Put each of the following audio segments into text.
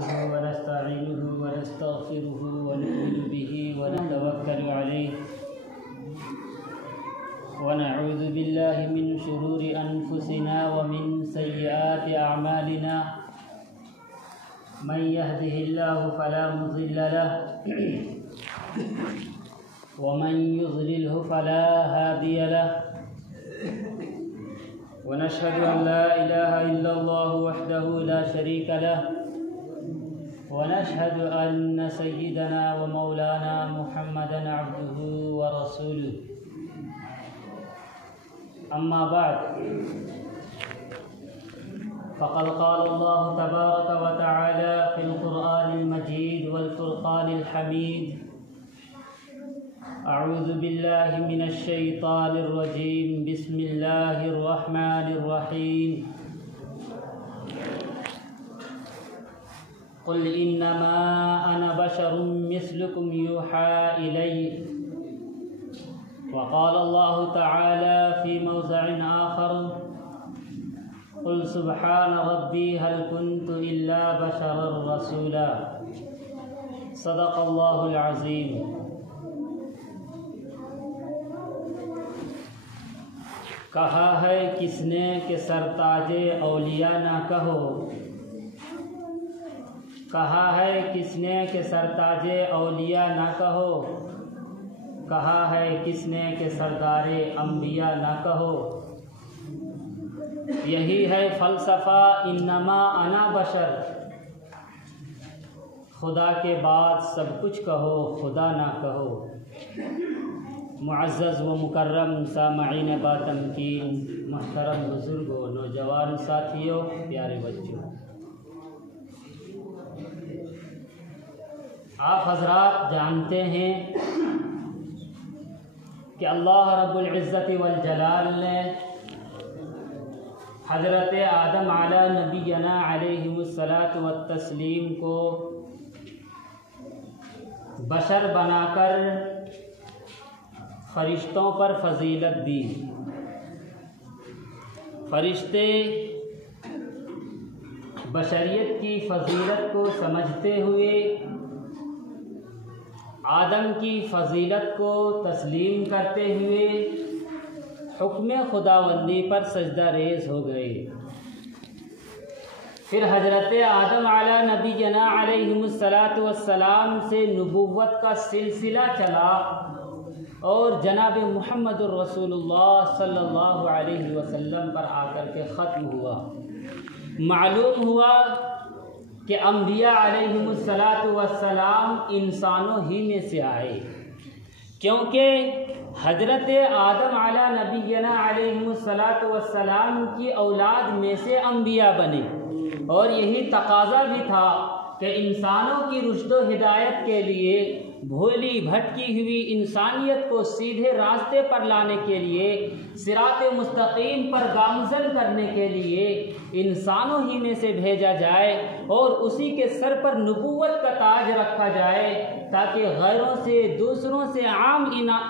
نحمده ونستعينه ونستغفره ونؤمن به ونتوكل عليه ونعوذ بالله من شرور أنفسنا ومن سيئات أعمالنا من يهده الله فلا مضل له ومن يضلله فلا هادي له ونشهد أن لا إله إلا الله وحده لا شريك له ونشهد أن سيدنا ومولانا محمدا عبده ورسوله أما بعد فقد قال الله تبارك وتعالى في القرآن المجيد والفرقان الحميد أعوذ بالله من الشيطان الرجيم بسم الله الرحمن الرحيم قل إنما أنا بشر مثلكم يوحى إلي وقال الله تعالى في موضع آخر قل سبحان ربي هل كنت إلا بشرا رسولا صدق الله العظيم. کہا ہے کس نے کہ سرتاج اولیاء نہ کہو، کہا ہے کس نے کہ سرتاج اولیاء نہ کہو، کہا ہے کس نے کہ سردار انبیاء نہ کہو. یہی ہے فلسفہ انما انا بشر، خدا کے بعد سب کچھ کہو خدا نہ کہو. معزز و مکرم سامعین با تمکین، محترم بزرگوں، نوجوان ساتھیوں، پیارے بچوں، آپ حضرات جانتے ہیں کہ اللہ رب العزت والجلال نے حضرت آدم علی نبینا علیہ الصلاۃ والتسلیم کو بشر بنا کر فرشتوں پر فضیلت دی. فرشتے بشریت کی فضیلت کو سمجھتے ہوئے آدم کی فضیلت کو تسلیم کرتے ہوئے حکم خداوندی پر سجدہ ریز ہو گئے. پھر حضرت آدم علی نبینا علیہ الصلاۃ والسلام سے نبوت کا سلسلہ چلا اور جناب محمد الرسول اللہ صلی اللہ علیہ وسلم پر آ کر کے ختم ہوا. معلوم ہوا کہ انبیاء علیہم الصلاۃ والسلام انسانوں ہی میں سے آئے، کیونکہ حضرت آدم علی نبینا علیہم الصلاۃ والسلام کی اولاد میں سے انبیاء بنے، اور یہی تقاضا بھی تھا کہ انسانوں کی رشد و ہدایت کے لیے، بھولی بھٹکی ہوئی انسانیت کو سیدھے راستے پر لانے کے لیے، صراط مستقیم پر گامزن کرنے کے لیے انسانوں ہی میں سے بھیجا جائے اور اسی کے سر پر نبوت کا تاج رکھا جائے تاکہ غیروں سے، دوسروں سے، عام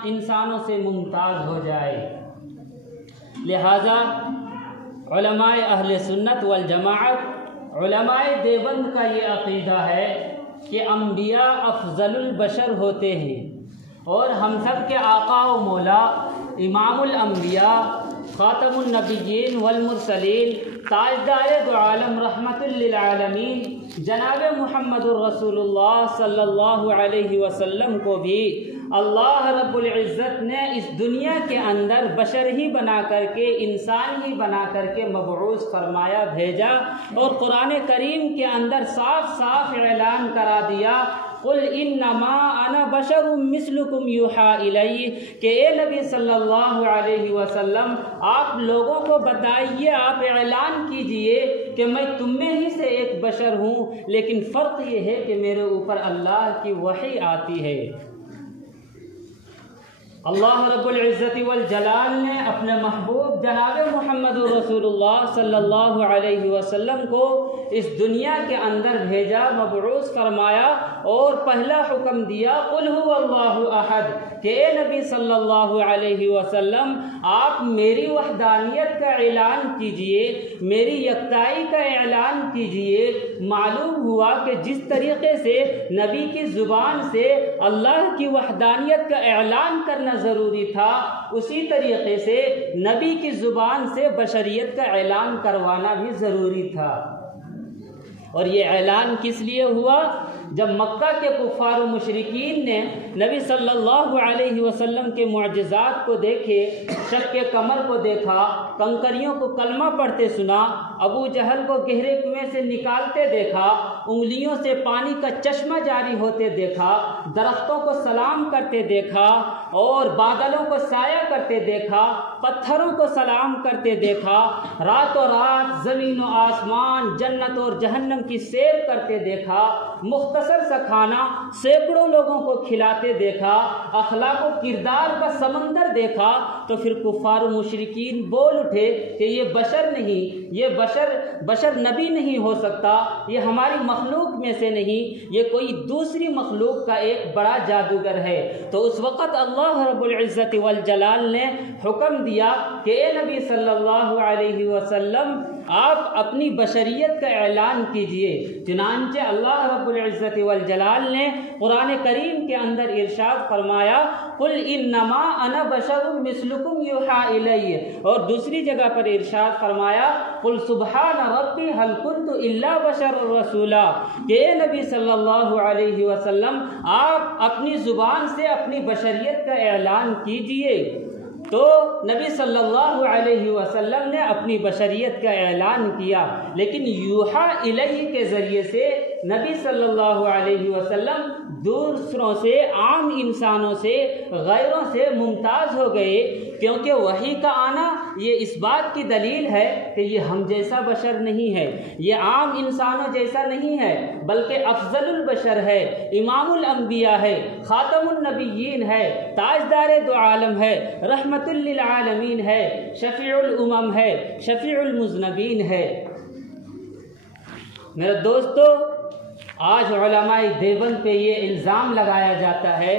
انسانوں سے ممتاز ہو جائے. لہذا علماء اہل سنت والجماعت، علماء دیوبند کا یہ عقیدہ ہے کہ انبیاء افضل البشر ہوتے ہیں، اور ہم سب کے آقا و مولا امام الانبیاء، خاتم النبیین والمرسلین، تاجدار دو عالم رحمت للعالمین جناب محمد الرسول اللہ صلی اللہ علیہ وسلم کو بھی اللہ رب العزت نے اس دنیا کے اندر بشر ہی بنا کر کے، انسان ہی بنا کر کے مبعوث فرمایا، بھیجا، اور قرآن کریم کے اندر صاف صاف اعلان کرا دیا قل انما انا بشر مثلکم یوحی الی، کہ اے نبی صلی اللہ علیہ وسلم آپ لوگوں کو بتائیے، آپ اعلان کیجئے کہ میں تم میں ہی سے ایک بشر ہوں، لیکن فرق یہ ہے کہ میرے اوپر اللہ کی وحی آتی ہے. اللہ رب العزت والجلال نے اپنے محبوب جناب محمد رسول اللہ صلی اللہ علیہ وسلم کو اس دنیا کے اندر بھیجا، مبعوث فرمایا اور پہلا حکم دیا قل هو اللہ احد، کہ اے نبی صلی اللہ علیہ وسلم آپ میری وحدانیت کا اعلان کیجئے، میری یکتائی کا اعلان کیجئے۔ معلوم ہوا کہ جس طریقے سے نبی کی زبان سے اللہ کی وحدانیت کا اعلان کرنا ضروری تھا، اسی طریقے سے نبی کی زبان سے بشریت کا اعلان کروانا بھی ضروری تھا۔ اور یہ اعلان کس لیے ہوا؟ جب مکہ کے کفار و مشرکین نے نبی صلی اللہ علیہ وسلم کے معجزات کو دیکھے، شق کمر کو دیکھا، کنکریوں کو کلمہ پڑھتے سنا، ابو جہل کو گہرے کنویں سے نکالتے دیکھا، انگلیوں سے پانی کا چشمہ جاری ہوتے دیکھا، درختوں کو سلام کرتے دیکھا اور بادلوں کو سایہ کرتے دیکھا، پتھروں کو سلام کرتے دیکھا، راتوں رات زمین و آسمان، جنت اور جہنم کی سیر کرتے دیکھا، مختصر سا کھانا سینکڑوں لوگوں کو کھلاتے دیکھا، اخلاق و کردار کا سمندر دیکھا، تو پھر کفار و مشرکین بول اٹھے کہ یہ بشر نہیں، یہ بشر نبی نہیں ہو سکتا، یہ ہماری مخلوق میں سے نہیں، یہ کوئی دوسری مخلوق کا ایک بڑا جادوگر ہے۔ تو اس وقت اللہ رب العزت والجلال نے حکم دیا کہ اے نبی صلی اللہ علیہ وسلم آپ اپنی بشریت کا اعلان کیجئے۔ چنانچہ اللہ رب العزت والجلال نے قرآن کریم کے اندر ارشاد فرمایا قل انما انا بشر مثلکم یوحی الی، اور دوسری جگہ پر ارشاد فرمایا قل سبحان ربی هل کنت الا بشر رسولا، کہ اے نبی صلی اللہ علیہ وسلم آپ اپنی زبان سے اپنی بشریت کا اعلان کیجئے۔ تو نبی صلی اللہ علیہ وسلم نے اپنی بشریت کا اعلان کیا، لیکن یوحی الیہ کے ذریعے سے نبی صلی اللہ علیہ وسلم دوسروں سے، عام انسانوں سے، غیروں سے ممتاز ہو گئے، کیونکہ وحی کا آنا یہ اس بات کی دلیل ہے کہ یہ ہم جیسا بشر نہیں ہے، یہ عام انسانوں جیسا نہیں ہے، بلکہ افضل البشر ہے، امام الانبیاء ہے، خاتم النبیین ہے، تاجدار دو عالم ہے، رحمت للعالمین ہے، شفیع الامم ہے، شفیع المذنبین ہے۔ میرے دوستو، آج علماء دیوبند پہ یہ الزام لگایا جاتا ہے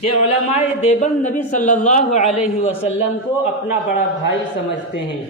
کہ علماء دیوبند نبی صلی اللہ علیہ وسلم کو اپنا بڑا بھائی سمجھتے ہیں،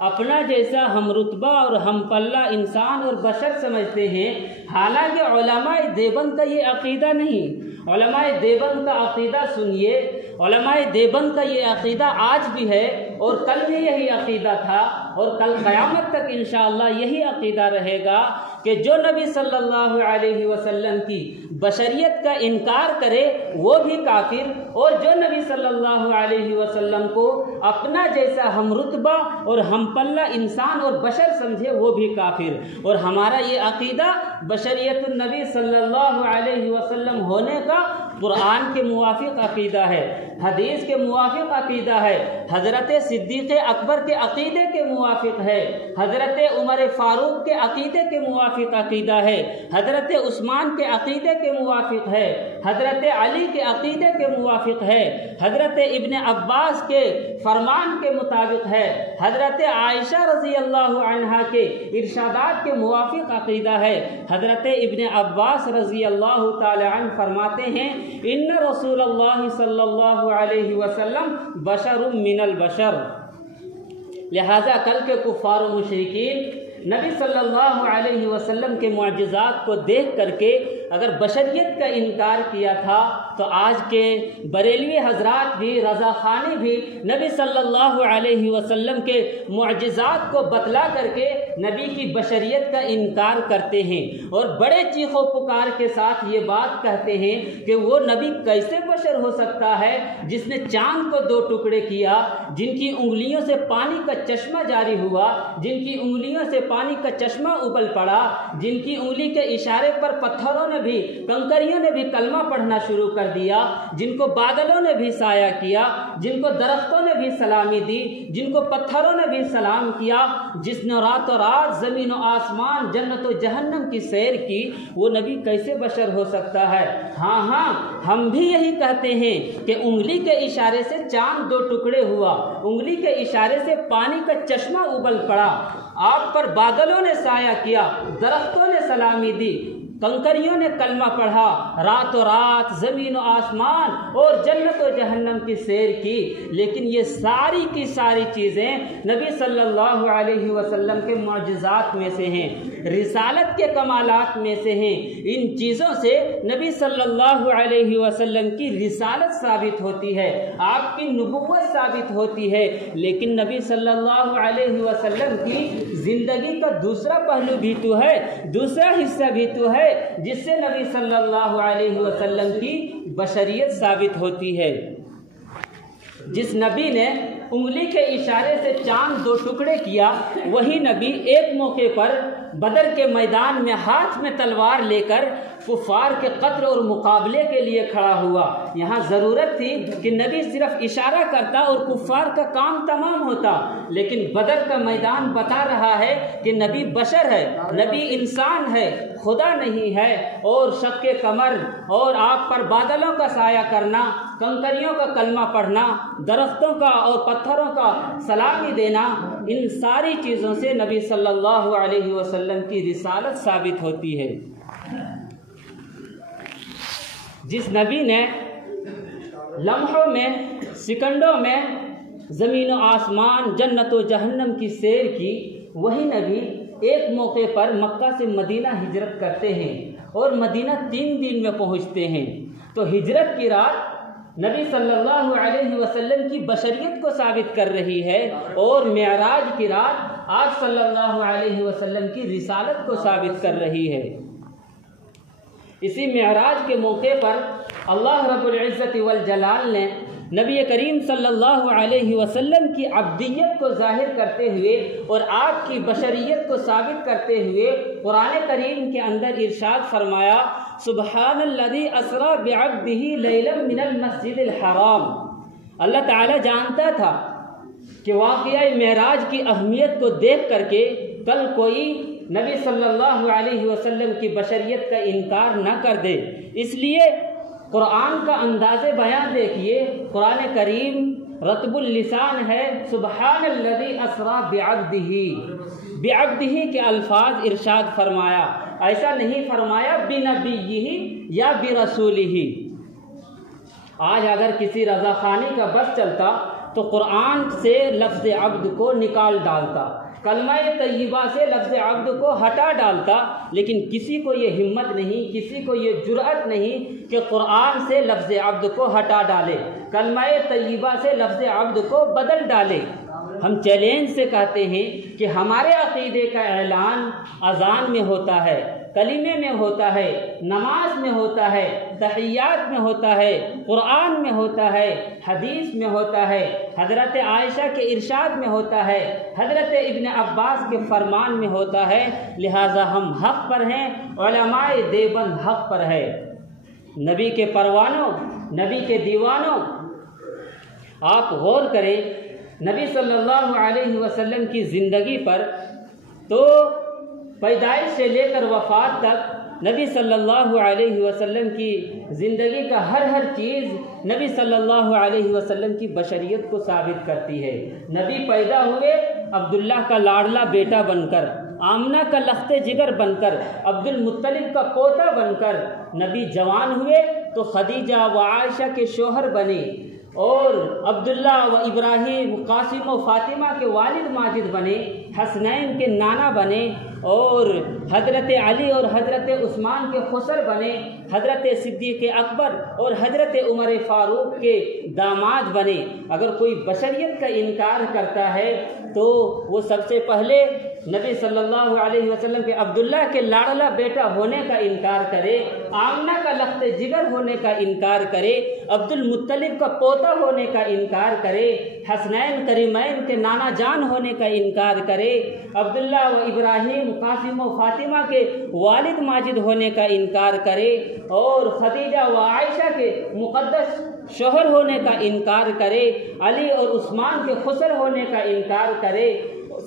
اپنا جیسا ہم رتبہ اور ہم پلہ انسان اور بشر سمجھتے ہیں، حالانکہ علماء دیوبند کا یہ عقیدہ نہیں۔ علماء دیوبند کا عقیدہ سنیے، علماء دیوبند کا یہ عقیدہ آج بھی ہے اور کل بھی یہی عقیدہ تھا اور کل قیامت تک انشاءاللہ یہی عقیدہ رہے گا کہ جو نبی صلی اللہ علیہ وسلم کی بشریت کا انکار کرے وہ بھی کافر، اور جو نبی صلی اللہ علیہ وسلم کو اپنا جیسا ہم رتبہ اور ہم پلہ انسان اور بشر سمجھے وہ بھی کافر۔ اور ہمارا یہ عقیدہ بشریت النبی صلی اللہ علیہ وسلم ہونے کا قرآن کے موافق عقیدہ ہے، حدیث کے موافق عقیدہ ہے، حضرت صدیق اکبر کے عقیدے کے موافق ہے، حضرت عمر فاروق کے عقیدے کے موافق عقیدہ ہے، حضرت عثمان کے عقیدے کے موافق ہے، حضرت علی کے عقیدے کے موافق ہے، حضرت ابن عباس کے فرمان کے مطابق ہے، حضرت عائشہ رضی اللہ عنہا کے ارشادات کے موافق عقیدہ ہے۔ حضرت ابن عباس رضی اللہ تعالی عنہ فرماتے ہیں ان رسول اللہ صلی اللہ علیہ وسلم بشر من البشر۔ لہذا کل کے کفار و مشرکین نبی صلی اللہ علیہ وسلم کے معجزات کو دیکھ کر کے اگر بشریت کا انکار کیا تھا تو آج کے بریلوی حضرات بھی، رضا خانی بھی نبی صلی اللہ علیہ وسلم کے معجزات کو بتلا کر کے نبی کی بشریت کا انکار کرتے ہیں اور بڑے چیخ و پکار کے ساتھ یہ بات کہتے ہیں کہ وہ نبی کیسے بشر ہو سکتا ہے جس نے چاند کو دو ٹکڑے کیا، جن کی انگلیوں سے پانی کا چشمہ جاری ہوا، جن کی انگلیوں سے پانی کا چشمہ ابل پڑا، جن کی انگلی کے اشارے پر پتھروں نے بھی، کنکریوں نے بھی کلمہ پڑھنا شروع کر دیا، جن کو بادلوں نے بھی سایہ کیا، جن کو درختوں نے بھی سلامی دی، جن کو پتھروں نے بھی سلام کیا، جس نے راتوں رات زمین و آسمان جنت و جہنم کی سیر کی، وہ نبی کیسے بشر ہو سکتا ہے؟ ہاں ہم بھی یہی کہتے ہیں کہ انگلی کے اشارے سے چاند 2 ٹکڑے ہوا، انگلی کے اشارے سے پانی کا چشمہ ابل پڑا، آپ پر بادلوں نے سایہ کیا، درختوں نے سلامی دی، کنکریوں نے کلمہ پڑھا، رات و رات زمین و آسمان اور جنت و جہنم کی سیر کی، لیکن یہ ساری کی ساری چیزیں نبی صلی اللہ علیہ وسلم کے معجزات میں سے ہیں، رسالت کے کمالات میں سے ہیں۔ ان چیزوں سے نبی صلی اللہ علیہ وسلم کی رسالت ثابت ہوتی ہے، آپ کی نبوت ثابت ہوتی ہے، لیکن نبی صلی اللہ علیہ وسلم کی زندگی کا دوسرا پہلو بھی تو ہے، دوسرا حصہ بھی تو ہے، جس سے نبی صلی اللہ علیہ وسلم کی بشریت ثابت ہوتی ہے۔ جس نبی نے انگلی کے اشارے سے چاند 2 ٹکڑے کیا، وہی نبی ایک موقع پر بدر کے میدان میں ہاتھ میں تلوار لے کر کفار کے قتل اور مقابلے کے لیے کھڑا ہوا۔ یہاں ضرورت تھی کہ نبی صرف اشارہ کرتا اور کفار کا کام تمام ہوتا، لیکن بدر کا میدان بتا رہا ہے کہ نبی بشر ہے، نبی انسان ہے، خدا نہیں ہے، اور شق کمر اور آپ پر بادلوں کا سایہ کرنا، کنکریوں کا کلمہ پڑھنا، درختوں کا اور پتھروں کا سلامی دینا، ان ساری چیزوں سے نبی صلی اللہ علیہ وسلم کی رسالت ثابت ہوتی ہے۔ جس نبی نے لمحوں میں، سیکنڈوں میں زمین و آسمان، جنت و جہنم کی سیر کی، وہی نبی ایک موقع پر مکہ سے مدینہ ہجرت کرتے ہیں اور مدینہ 3 دن میں پہنچتے ہیں۔ تو ہجرت کی رات نبی صلی اللہ علیہ وسلم کی بشریت کو ثابت کر رہی ہے، اور معراج کی رات آپ صلی اللہ علیہ وسلم کی رسالت کو ثابت کر رہی ہے۔ اسی معراج کے موقع پر اللہ رب العزت والجلال نے نبی کریم صلی اللہ علیہ وسلم کی عبدیت کو ظاہر کرتے ہوئے اور آپ کی بشریت کو ثابت کرتے ہوئے قرآن کریم کے اندر ارشاد فرمایا، سبحان الذی اسری بعبدہ لیلا من المسجد الحرام۔ اللہ تعالی جانتا تھا کہ واقعہ معراج کی اہمیت کو دیکھ کر کے کل کوئی نبی صلی اللہ علیہ وسلم کی بشریت کا انکار نہ کر دے، اس لیے قرآن کا انداز بیان دیکھیے، قرآن کریم رطب اللسان ہے، سبحان الذی اسری بعبدہ کے الفاظ ارشاد فرمایا، ایسا نہیں فرمایا بنبیہ یا برسولہ۔ آج اگر کسی رضاخانی کا بس چلتا تو قرآن سے لفظ عبد کو نکال ڈالتا، کلمہ طیبہ سے لفظ عبد کو ہٹا ڈالتا، لیکن کسی کو یہ ہمت نہیں، کسی کو یہ جرأت نہیں کہ قرآن سے لفظ عبد کو ہٹا ڈالے، کلمہ طیبہ سے لفظ عبد کو بدل ڈالے۔ ہم چیلنج سے کہتے ہیں کہ ہمارے عقیدے کا اعلان اذان میں ہوتا ہے، کلمے میں ہوتا ہے، نماز میں ہوتا ہے، تحیات میں ہوتا ہے، قرآن میں ہوتا ہے، حدیث میں ہوتا ہے، حضرت عائشہ کے ارشاد میں ہوتا ہے، حضرت ابن عباس کے فرمان میں ہوتا ہے، لہٰذا ہم حق پر ہیں، علماء دیوبند حق پر ہے۔ نبی کے پروانوں، نبی کے دیوانوں، آپ غور کریں نبی صلی اللہ علیہ وسلم کی زندگی پر، تو پیدائش سے لے کر وفات تک نبی صلی اللہ علیہ وسلم کی زندگی کا ہر چیز نبی صلی اللہ علیہ وسلم کی بشریت کو ثابت کرتی ہے۔ نبی پیدا ہوئے عبداللہ کا لاڈلا بیٹا بن کر، آمنہ کا لخت جگر بن کر، عبد المطلب کا پوتا بن کر۔ نبی جوان ہوئے تو خدیجہ و عائشہ کے شوہر بنے، اور عبداللہ و ابراہیم، قاسم و فاطمہ کے والد ماجد بنے، حسنین کے نانا بنے، اور حضرت علی اور حضرت عثمان کے خسر بنے، حضرت صدیق اکبر اور حضرت عمر فاروق کے داماد بنے۔ اگر کوئی بشریت کا انکار کرتا ہے تو وہ سب سے پہلے نبی صلی اللہ علیہ وسلم کے عبداللہ کے لاڈلا بیٹا ہونے کا انکار کرے، آمنہ کا لخت جگر ہونے کا انکار کرے، عبد المطلب کا پوتا ہونے کا انکار کرے، حسنین کریمین کے نانا جان ہونے کا انکار کرے، عبداللہ و ابراہیم، قاسم و فاطمہ کے والد ماجد ہونے کا انکار کرے، اور خدیجہ و عائشہ کے مقدس شوہر ہونے کا انکار کرے، علی اور عثمان کے خسر ہونے کا انکار کرے،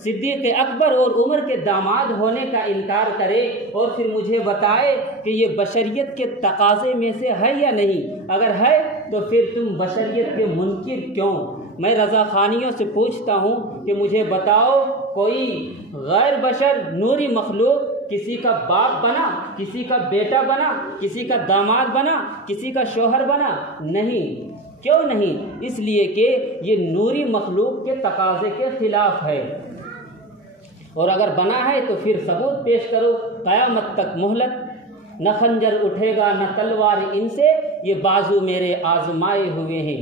صدیق اکبر اور عمر کے داماد ہونے کا انکار کرے اور پھر مجھے بتائے کہ یہ بشریت کے تقاضے میں سے ہے یا نہیں؟ اگر ہے تو پھر تم بشریت کے منکر کیوں؟ میں رضا خانیوں سے پوچھتا ہوں کہ مجھے بتاؤ، کوئی غیر بشر نوری مخلوق کسی کا باپ بنا، کسی کا بیٹا بنا، کسی کا داماد بنا، کسی کا شوہر بنا؟ نہیں۔ کیوں نہیں؟ اس لیے کہ یہ نوری مخلوق کے تقاضے کے خلاف ہے، اور اگر بنا ہے تو پھر ثبوت پیش کرو۔ قیامت تک مہلت، نہ خنجر اٹھے گا نہ تلوار ان سے، یہ بازو میرے آزمائے ہوئے ہیں۔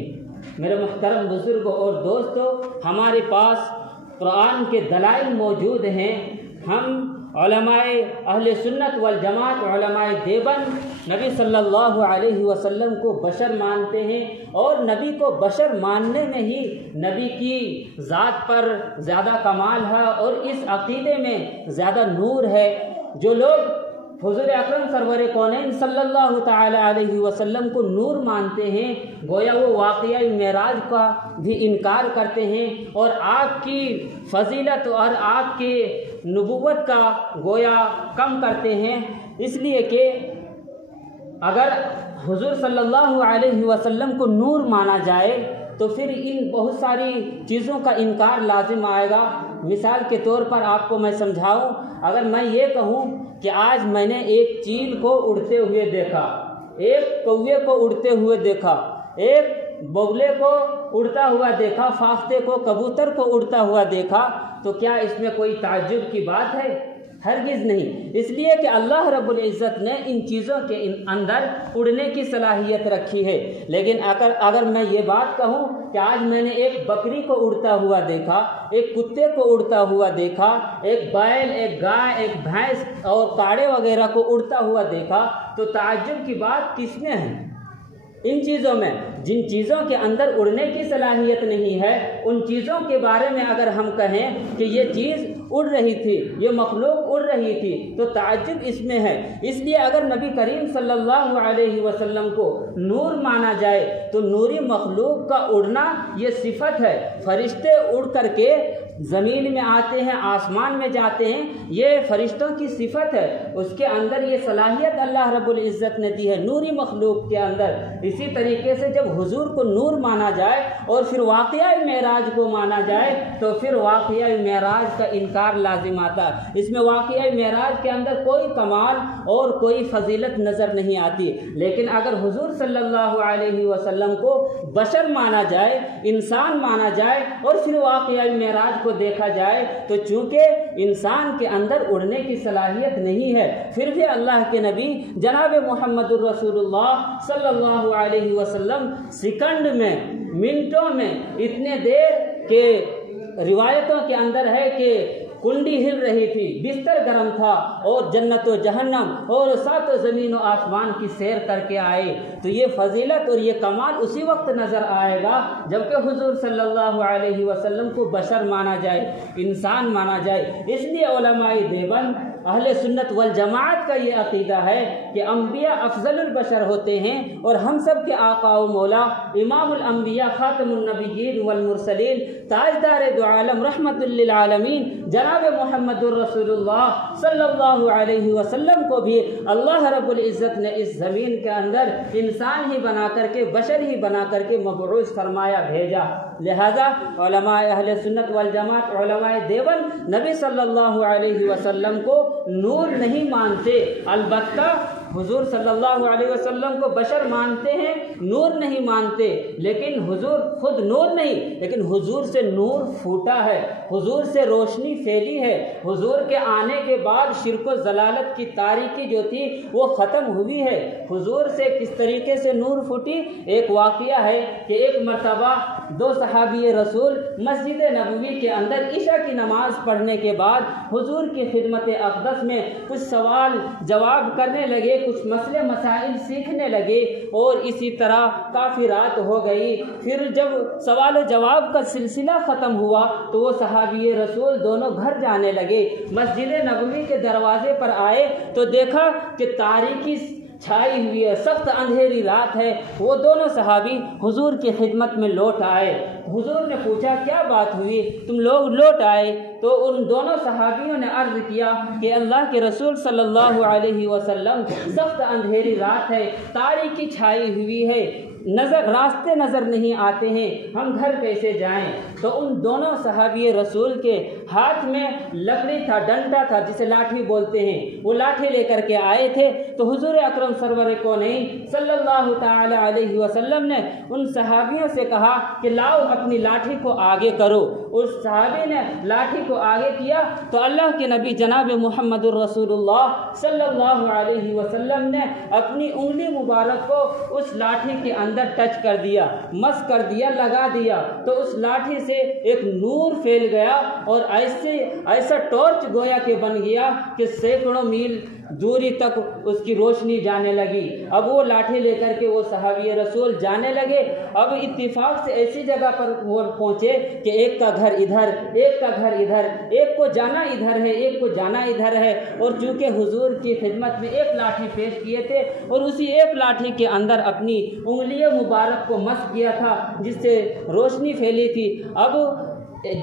میرے محترم بزرگوں اور دوستوں، ہمارے پاس قرآن کے دلائل موجود ہیں۔ ہم علماء اہل سنت والجماعت، علماء دیوبند نبی صلی اللہ علیہ وسلم کو بشر مانتے ہیں، اور نبی کو بشر ماننے میں ہی نبی کی ذات پر زیادہ کمال ہے اور اس عقیدے میں زیادہ نور ہے۔ جو لوگ حضور اکرم سرور کونین صلی اللہ تعالی علیہ وسلم کو نور مانتے ہیں، گویا وہ واقعہ معراج کا بھی انکار کرتے ہیں، اور آپ کی فضیلت اور آپ کی نبوت کا گویا کم کرتے ہیں، اس لیے کہ اگر حضور صلی اللہ علیہ وسلم کو نور مانا جائے تو پھر ان بہت ساری چیزوں کا انکار لازم آئے گا۔ مثال کے طور پر آپ کو میں سمجھاؤں، اگر میں یہ کہوں کہ آج میں نے ایک چیل کو اڑتے ہوئے دیکھا، ایک کوے کو اڑتے ہوئے دیکھا، ایک بگلے کو اڑتا ہوا دیکھا، فاختے کو، کبوتر کو اڑتا ہوا دیکھا، تو کیا اس میں کوئی تعجب کی بات ہے؟ ہرگز نہیں، اس لیے کہ اللہ رب العزت نے ان چیزوں کے اندر اڑنے کی صلاحیت رکھی ہے۔ لیکن اگر میں یہ بات کہوں کہ آج میں نے ایک بکری کو اڑتا ہوا دیکھا، ایک کتے کو اڑتا ہوا دیکھا، ایک بیل، ایک گائے، ایک بھینس اور کاڑے وغیرہ کو اڑتا ہوا دیکھا، تو تعجب کی بات کس میں ہے؟ ان چیزوں میں، جن چیزوں کے اندر اڑنے کی صلاحیت نہیں ہے، ان چیزوں کے بارے میں اگر ہم کہیں کہ یہ چیز اڑ رہی تھی، یہ مخلوق اڑ رہی تھی، تو تعجب اس میں ہے۔ اس لیے اگر نبی کریم صلی اللہ علیہ وسلم کو نور مانا جائے تو نوری مخلوق کا اڑنا یہ صفت ہے۔ فرشتے اڑ کر کے زمین میں آتے ہیں، آسمان میں جاتے ہیں، یہ فرشتوں کی صفت ہے، اس کے اندر یہ صلاحیت اللہ رب العزت نے دی ہے نوری مخلوق کے اندر۔ اسی طریقے سے جب حضور کو نور مانا جائے اور پھر واقعہ معراج کو مانا جائے تو پھر واقعہ معراج کا انکار لازم آتا ہے۔ اس میں واقعہ معراج کے اندر کوئی کمال اور کوئی فضیلت نظر نہیں آتی، لیکن اگر حضور صلی اللہ علیہ وسلم کو بشر مانا جائے، انسان مانا جائے، اور پھر واقعہ معراج کو دیکھا جائے تو چونکہ انسان کے اندر اڑنے کی صلاحیت نہیں ہے، پھر بھی اللہ کے نبی جناب محمد الرسول اللہ صلی اللہ علیہ وسلم سیکنڈ میں، منٹوں میں، اتنے دیر کے روایتوں کے اندر ہے کہ کنڈی ہل رہی تھی، بستر گرم تھا، اور جنت و جہنم اور ساتوں زمین و آسمان کی سیر کر کے آئے، تو یہ فضیلت اور یہ کمال اسی وقت نظر آئے گا جبکہ حضور صلی اللہ علیہ وسلم کو بشر مانا جائے، انسان مانا جائے۔ اس لیے علماء دیوبند اہل سنت والجماعت کا یہ عقیدہ ہے کہ انبیاء افضل البشر ہوتے ہیں، اور ہم سب کے آقا و مولا امام الانبیاء خاتم النبیین والمرسلین تاجدار دو عالم رحمت للعالمین جناب محمد الرسول اللہ صلی اللہ علیہ وسلم کو بھی اللہ رب العزت نے اس زمین کے اندر انسان ہی بنا کر کے، بشر ہی بنا کر کے مبعوث فرمایا، بھیجا۔ لہذا علماء اہل سنت والجماعت، علماء دیوبند نبی صلی اللہ علیہ وسلم کو نور نہیں مانتے، البتہ حضور صلی اللہ علیہ وسلم کو بشر مانتے ہیں، نور نہیں مانتے، لیکن حضور خود نور نہیں، لیکن حضور سے نور پھوٹا ہے، حضور سے روشنی پھیلی ہے، حضور کے آنے کے بعد شرک و ضلالت کی تاریکی جو تھی وہ ختم ہوئی ہے۔ حضور سے کس طریقے سے نور پھوٹی؟ ایک واقعہ ہے کہ ایک مرتبہ دو صحابی رسول مسجد نبوی کے اندر عشاء کی نماز پڑھنے کے بعد حضور کی خدمت اقدس میں کچھ سوال جواب کرنے لگے، کچھ مسئلے مسائل سیکھنے لگے، اور اسی طرح کافی رات ہو گئی۔ پھر جب سوال و جواب کا سلسلہ ختم ہوا تو وہ صحابی رسول دونوں گھر جانے لگے، مسجد نبوی کے دروازے پر آئے تو دیکھا کہ تاریکی چھائی ہوئی ہے، سخت اندھیری رات ہے، وہ دونوں صحابی حضور کی خدمت میں لوٹ آئے۔ حضور نے پوچھا کیا بات ہوئی، تم لوگ لوٹ آئے؟ تو ان دونوں صحابیوں نے عرض کیا کہ اللہ کے رسول صلی اللہ علیہ وسلم، سخت اندھیری رات ہے، تاریکی چھائی ہوئی ہے، راستے نظر نہیں آتے ہیں، ہم گھر کیسے جائیں؟ تو ان دونوں صحابی رسول کے ہاتھ میں لکڑی تھا، ڈنڈا تھا جسے لاٹھی بولتے ہیں، وہ لاٹھی لے کر کے آئے تھے۔ تو حضور اکرم سرور کونین صلی اللہ تعالی علیہ وسلم نے ان صحابیوں سے کہا کہ لاؤ اپنی لاٹھی کو آگے کرو۔ اس صحابی نے لاٹھی کو آگے کیا تو اللہ کے نبی جناب محمد الرسول اللہ صلی اللہ علیہ وسلم نے اپنی انگلی مبارک کو اس لاٹھی کے اندر ٹچ کر دیا، مس کر دیا، لگا دیا، تو اس لاٹھی سے ایک نور پھیل گیا اور ایسا ٹارچ گویا کہ بن گیا کہ سینکڑوں میل دوری تک اس کی روشنی جانے لگی۔ اب وہ لاٹھی لے کر کے وہ صحابی رسول جانے لگے۔ اب اتفاق سے ایسی جگہ پر وہ پہنچے کہ ایک کا گھر ادھر، ایک کا گھر ادھر، ایک کو جانا ادھر ہے، ایک کو جانا ادھر ہے، اور چونکہ حضور کی خدمت میں ایک لاٹھی پیش کیے تھے اور اسی ایک لاٹھی کے اندر اپنی انگلیاں مبارک کو مس کیا تھا جس سے روشنی پھیلی تھی۔ اب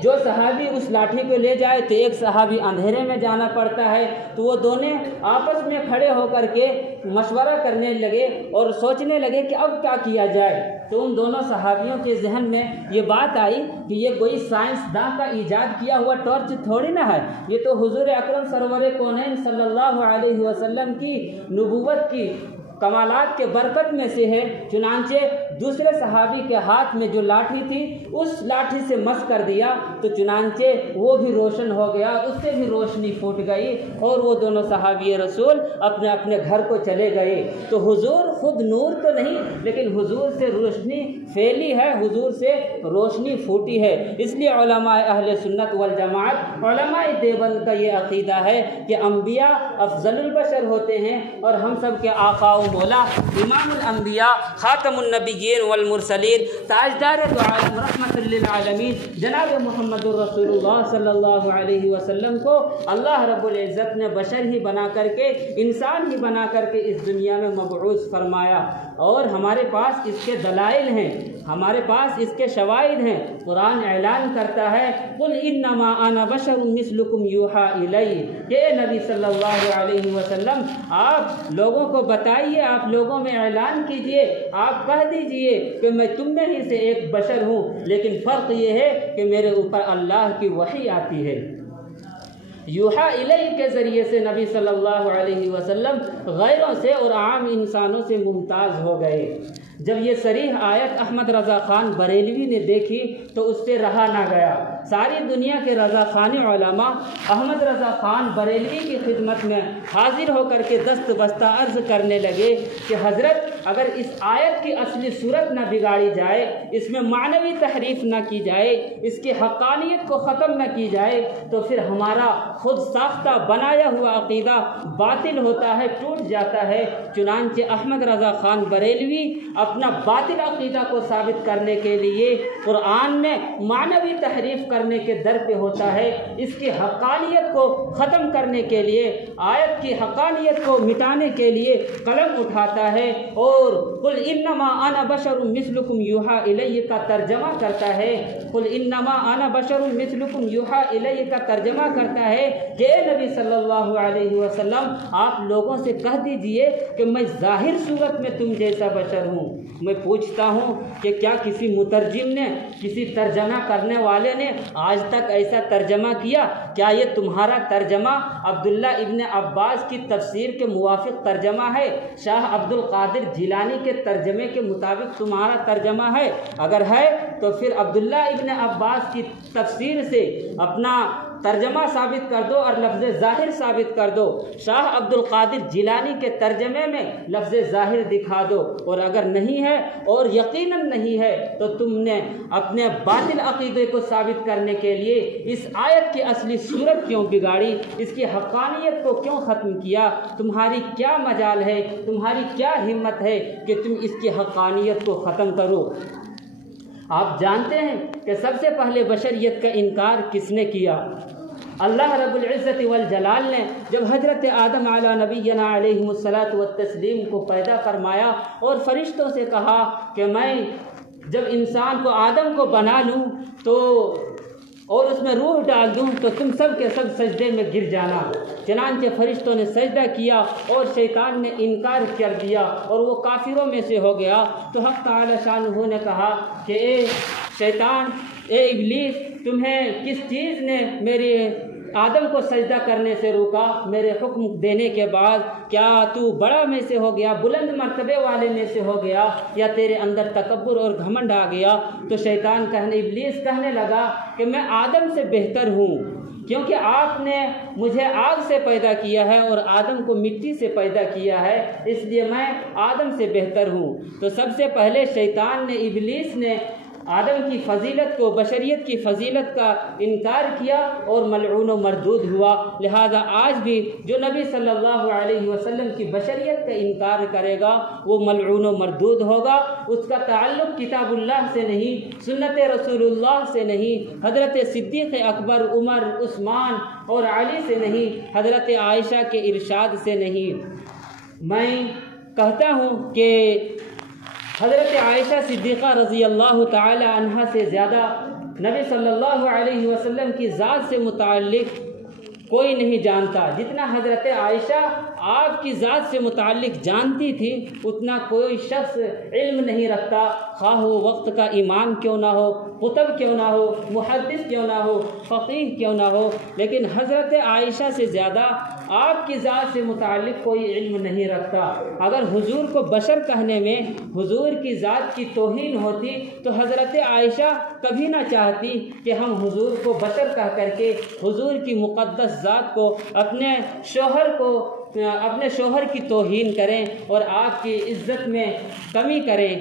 جو صحابی اس لاٹھی کو لے جائے تو ایک صحابی اندھیرے میں جانا پڑتا ہے، تو وہ دونوں آپس میں کھڑے ہو کر کے مشورہ کرنے لگے اور سوچنے لگے کہ اب کیا کیا جائے۔ تو ان دونوں صحابیوں کے ذہن میں یہ بات آئی کہ یہ کوئی سائنسداں کا ایجاد کیا ہوا ٹارچ تھوڑی نہ ہے، یہ تو حضور اکرم سرور کونین صلی اللہ علیہ وسلم کی نبوت کی کمالات کے برکت میں سے ہے۔ چنانچہ دوسرے صحابی کے ہاتھ میں جو لاٹھی تھی اس لاٹھی سے مس کر دیا تو چنانچہ وہ بھی روشن ہو گیا، اس سے بھی روشنی پھوٹ گئی اور وہ دونوں صحابی رسول اپنے اپنے گھر کو چلے گئے۔ تو حضور خود نور تو نہیں لیکن حضور سے روشنی پھیلی ہے، حضور سے روشنی پھوٹی ہے۔ اس لیے علماء اہل سنت والجماعت، علماء دیوبند کا یہ عقیدہ ہے کہ انبیاء افضل البشر ہوتے ہیں اور ہم سب کے آقا و مولا امام الانبیاء خاتم النبیین والمرسلین تاجدار دو عالم رحمت للعالمین جناب محمد الرسول اللہ صلی اللہ علیہ وسلم کو اللہ رب العزت نے بشر ہی بنا کر کے، انسان ہی بنا کر کے اس دنیا میں مبعوث فرمایا، اور ہمارے پاس اس کے دلائل ہیں، ہمارے پاس اس کے شواہد ہیں۔ قرآن اعلان کرتا ہے قل انما انا بشر مثلکم یوحی الی، کہ اے نبی صلی اللہ علیہ وسلم آپ لوگوں کو بتائیے، آپ لوگوں میں اعلان کیجئے، آپ کہہ دیجئے کہ میں تم میں ہی سے ایک بشر ہوں، لیکن فرق یہ ہے کہ میرے اوپر اللہ کی وحی آتی ہے۔ یوحا الیہ کے ذریعے سے نبی صلی اللہ علیہ وسلم غیروں سے اور عام انسانوں سے ممتاز ہو گئے۔ جب یہ صریح آیت احمد رضا خان بریلوی نے دیکھی تو اس سے رہا نہ گیا۔ ساری دنیا کے رضا خانی علماء احمد رضا خان بریلوی کی خدمت میں حاضر ہو کر کے دست بستہ عرض کرنے لگے کہ حضرت اگر اس آیت کی اصلی صورت نہ بگاڑی جائے، اس میں معنوی تحریف نہ کی جائے، اس کی حقانیت کو ختم نہ کی جائے تو پھر ہمارا خود ساختہ بنایا ہوا عقیدہ باطل ہوتا ہے، ٹوٹ جاتا ہے۔ چنانچہ احمد رضا خان بریلوی اپنا باطل عقیدہ کو ثابت کرنے کے لیے قرآن میں معنوی تحریف کرنے کے در پہ ہوتا ہے، اس کی حقانیت کو ختم کرنے کے لیے، آیت کی حقانیت کو مٹانے کے لیے قلم اٹھاتا ہے اور قل انما انا بشر مثلکم یوحی الی کا ترجمہ کرتا ہے۔ قل انما انا بشر مثلکم یوحی الی کا ترجمہ کرتا ہے کہ اے نبی صلی اللہ علیہ وسلم آپ لوگوں سے کہہ دیجئے کہ میں ظاہر صورت میں تم جیسا بشر ہوں۔ میں پوچھتا ہوں کہ کیا کسی مترجم نے، کسی ترجمہ کرنے والے نے آج تک ایسا ترجمہ کیا؟ کیا یہ تمہارا ترجمہ عبداللہ ابن عباس کی تفسیر کے موافق ترجمہ ہے؟ شاہ عبد القادر جیلانی کے ترجمے کے مطابق تمہارا ترجمہ ہے؟ اگر ہے تو پھر عبداللہ ابن عباس کی تفسیر سے اپنا ترجمہ ثابت کر دو اور لفظ ظاہر ثابت کر دو۔ شاہ عبد القادر جیلانی کے ترجمے میں لفظ ظاہر دکھا دو، اور اگر نہیں ہے اور یقیناً نہیں ہے تو تم نے اپنے باطل عقیدے کو ثابت کرنے کے لیے اس آیت کی اصلی صورت کیوں بگاڑی، اس کی حقانیت کو کیوں ختم کیا؟ تمہاری کیا مجال ہے، تمہاری کیا ہمت ہے کہ تم اس کی حقانیت کو ختم کرو؟ آپ جانتے ہیں کہ سب سے پہلے بشریت کا انکار کس نے کیا؟ اللہ رب العزت والجلال نے جب حضرت آدم علی نبینا علیہ الصلاۃ والتسلیم کو پیدا فرمایا اور فرشتوں سے کہا کہ میں جب انسان کو آدم کو بنا لوں تو اور اس میں روح ڈال دوں تو تم سب کے سب سجدے میں گر جانا۔ چنانچہ فرشتوں نے سجدہ کیا اور شیطان نے انکار کر دیا اور وہ کافروں میں سے ہو گیا۔ تو حق تعالی شانہ نے کہا کہ اے شیطان، اے ابلیس، تمہیں کس چیز نے میرے آدم کو سجدہ کرنے سے روکا میرے حکم دینے کے بعد؟ کیا تو بڑا میں سے ہو گیا، بلند مرتبے والے میں سے ہو گیا، یا تیرے اندر تکبر اور گھمنڈ آ گیا؟ تو شیطان ابلیس کہنے لگا کہ میں آدم سے بہتر ہوں، کیونکہ آپ نے مجھے آگ سے پیدا کیا ہے اور آدم کو مٹی سے پیدا کیا ہے، اس لیے میں آدم سے بہتر ہوں۔ تو سب سے پہلے شیطان نے، ابلیس نے آدم کی فضیلت کو، بشریت کی فضیلت کا انکار کیا اور ملعون و مردود ہوا۔ لہذا آج بھی جو نبی صلی اللہ علیہ وسلم کی بشریت کا انکار کرے گا وہ ملعون و مردود ہوگا۔ اس کا تعلق کتاب اللہ سے نہیں، سنت رسول اللہ سے نہیں، حضرت صدیق اکبر، عمر، عثمان اور علی سے نہیں، حضرت عائشہ کے ارشاد سے نہیں۔ میں کہتا ہوں کہ حضرت عائشہ صدیقہ رضی اللہ تعالی عنہا سے زیادہ نبی صلی اللہ علیہ وسلم کی ذات سے متعلق کوئی نہیں جانتا۔ جتنا حضرت عائشہ آپ کی ذات سے متعلق جانتی تھی اتنا کوئی شخص علم نہیں رکھتا، خواہ وہ وقت کا امام کیوں نہ ہو، قطب کیوں نہ ہو، محدث کیوں نہ ہو، فقیہ کیوں نہ ہو، لیکن حضرت عائشہ سے زیادہ آپ کی ذات سے متعلق کوئی علم نہیں رکھتا۔ اگر حضور کو بشر کہنے میں حضور کی ذات کی توہین ہوتی تو حضرت عائشہ کبھی نہ چاہتی کہ ہم حضور کو بشر کہہ کر کے حضور کی مقدس ذات کو، اپنے شوہر کی توہین کریں اور آپ کی عزت میں کمی کریں۔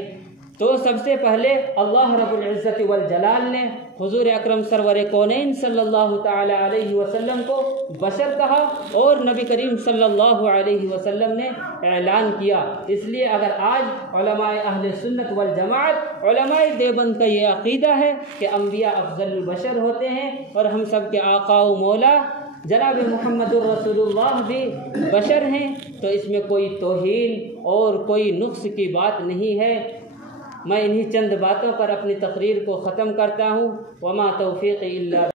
تو سب سے پہلے اللہ رب العزت والجلال نے حضور اکرم سرور کونین صلی اللہ تعالی علیہ وسلم کو بشر کہا اور نبی کریم صلی اللہ علیہ وسلم نے اعلان کیا۔ اس لیے اگر آج علماء اہل سنت والجماعت، علماء دیوبند کا یہ عقیدہ ہے کہ انبیاء افضل البشر ہوتے ہیں اور ہم سب کے آقا و مولا جناب محمد الرسول اللہ بھی بشر ہیں، تو اس میں کوئی توہین اور کوئی نقص کی بات نہیں ہے۔ میں انہی چند باتوں پر اپنی تقریر کو ختم کرتا ہوں۔ وما توفیق الا